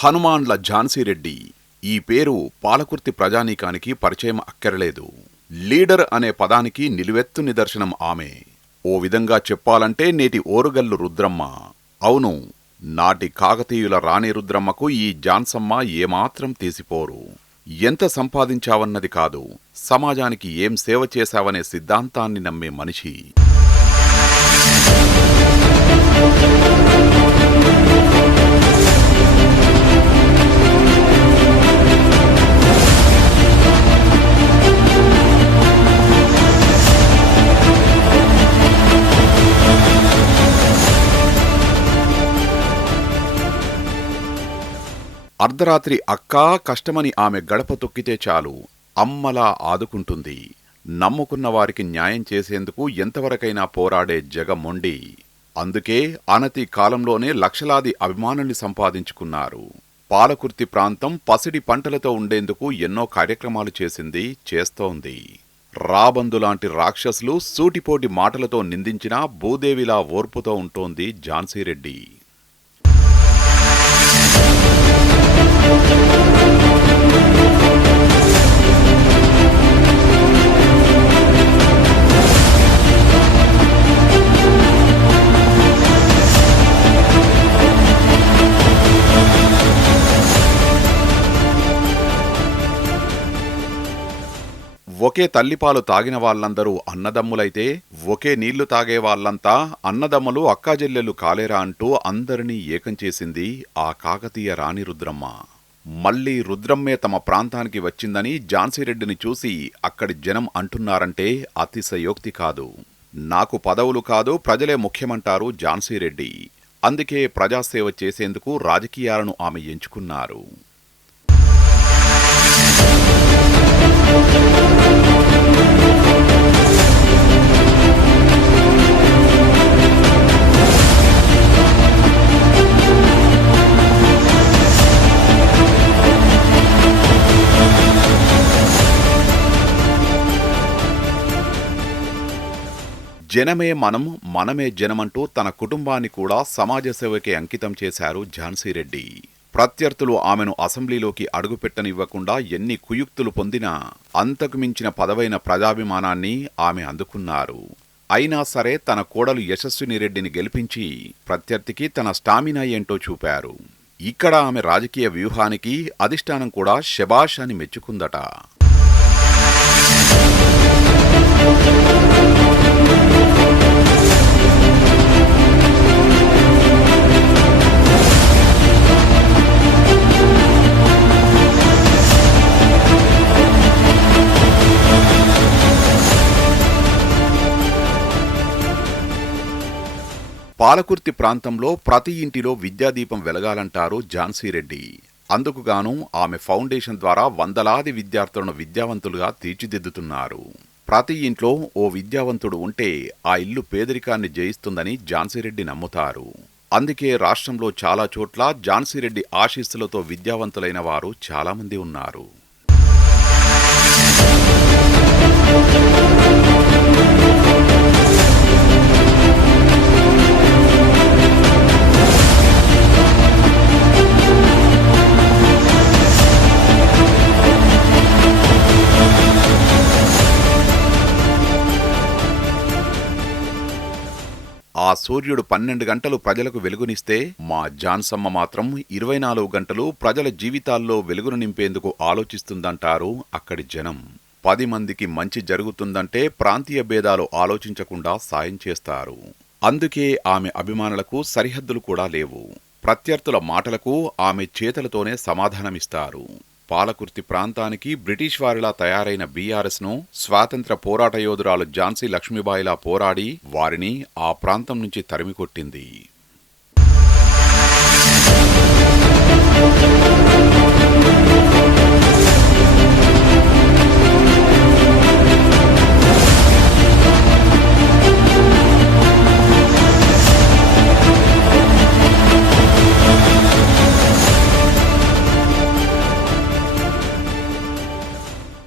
హనుమాన్ల ఝాన్సీరెడ్డి ఈ పేరు పాలకుర్తి ప్రజానీకానికి పరిచయం అక్కరలేదు. లీడర్ అనే పదానికి నిలువెత్తు నిదర్శనం ఆమె. ఓ విధంగా చెప్పాలంటే నేటి ఓరుగల్లు రుద్రమ్మ. అవును, నాటి కాకతీయుల రాణి రుద్రమ్మకు ఈ ఝాన్సమ్మ ఏమాత్రం తీసిపోరు. ఎంత సంపాదించావన్నది కాదు, సమాజానికి ఏం సేవ చేశావనే సిద్ధాంతాన్ని నమ్మే మనిషి. అర్ధరాత్రి అక్కా కష్టమని ఆమె గడప తొక్కితే చాలు, అమ్మలా ఆదుకుంటుంది. నమ్ముకున్న వారికి న్యాయం చేసేందుకు ఎంతవరకైనా పోరాడే జగమొండి. అందుకే అనతి కాలంలోనే లక్షలాది అభిమానుల్ని సంపాదించుకున్నారు. పాలకుర్తి ప్రాంతం పసిడి పంటలతో ఉండేందుకు ఎన్నో కార్యక్రమాలు చేసింది, చేస్తోంది. రాబందులాంటి రాక్షసులు సూటిపోటి మాటలతో నిందించినా భూదేవిలా ఓర్పుతో ఉంటోంది ఝాన్సీరెడ్డి. ఒకే తల్లిపాలు తాగిన వాళ్ళందరూ అన్నదమ్ములైతే ఒకే నీళ్లు తాగే వాళ్ళంతా అన్నదమ్ములు అక్కాజెల్లెలు కాలేరా అంటూ అందరినీ ఏకం చేసింది ఆ కాకతీయ రాణి రుద్రమ్మ. మళ్లీ రుద్రమ్మే తమ ప్రాంతానికి వచ్చిందని ఝాన్సీరెడ్డిని చూసి అక్కడి జనం అంటున్నారంటే అతిశయోక్తి కాదు. నాకు పదవులు కాదు, ప్రజలే ముఖ్యమంటారు ఝాన్సీరెడ్డి. అందుకే ప్రజాసేవ చేసేందుకు రాజకీయాలను ఆమె ఎంచుకున్నారు. జనమే మనం, మనమే జనమంటూ తన కుటుంబాన్ని కూడా సమాజ సేవకే అంకితం చేశారు ఝాన్సీరెడ్డి. ప్రత్యర్థులు ఆమెను అసెంబ్లీలోకి అడుగుపెట్టనివ్వకుండా ఎన్ని కుయుక్తులు పొందినా అంతకు మించిన పదవైన ప్రజాభిమానాన్ని ఆమె అందుకున్నారు. అయినా సరే తన కోడలు యశస్వినిరెడ్డిని గెలిపించి ప్రత్యర్థికి తన స్టామినా ఏంటో చూపారు. ఇక్కడ ఆమె రాజకీయ వ్యూహానికి అధిష్టానం కూడా శభాష్ అని మెచ్చుకుందట. పాలకుర్తి ప్రాంతంలో ప్రతి ఇంటిలో విద్యాదీపం వెలగాలంటారు ఝాన్సీరెడ్డి. అందుకుగాను ఆమె ఫౌండేషన్ ద్వారా వందలాది విద్యార్థులను విద్యావంతులుగా తీర్చిదిద్దుతున్నారు. ప్రతి ఇంట్లో ఓ విద్యావంతుడు ఉంటే ఆ ఇల్లు పేదరికాన్ని జయిస్తుందని ఝాన్సీరెడ్డి నమ్ముతారు. అందుకే రాష్ట్రంలో చాలా చోట్ల ఝాన్సీరెడ్డి ఆశీస్సులతో విద్యావంతులైన వారు చాలామంది ఉన్నారు. ఆ సూర్యుడు 12 గంటలు ప్రజలకు వెలుగునిస్తే మా ఝాన్సమ్మ మాత్రం 24 గంటలు ప్రజల జీవితాల్లో వెలుగును నింపేందుకు ఆలోచిస్తుందంటారు అక్కడి జనం. 10 మందికి మంచి జరుగుతుందంటే ప్రాంతీయ భేదాలు ఆలోచించకుండా సాయం చేస్తారు. అందుకే ఆమె అభిమానులకు సరిహద్దులు కూడా లేవు. ప్రత్యర్థుల మాటలకు ఆమె చేతలతోనే సమాధానమిస్తారు. పాలకుర్తి ప్రాంతానికి బ్రిటిష్ వారిలా తయారైన బీఆర్ఎస్ను స్వాతంత్ర పోరాట యోధురాలు ఝాన్సీ లక్ష్మీబాయిలా పోరాడి వారిని ఆ ప్రాంతం నుంచి తరిమికొట్టింది.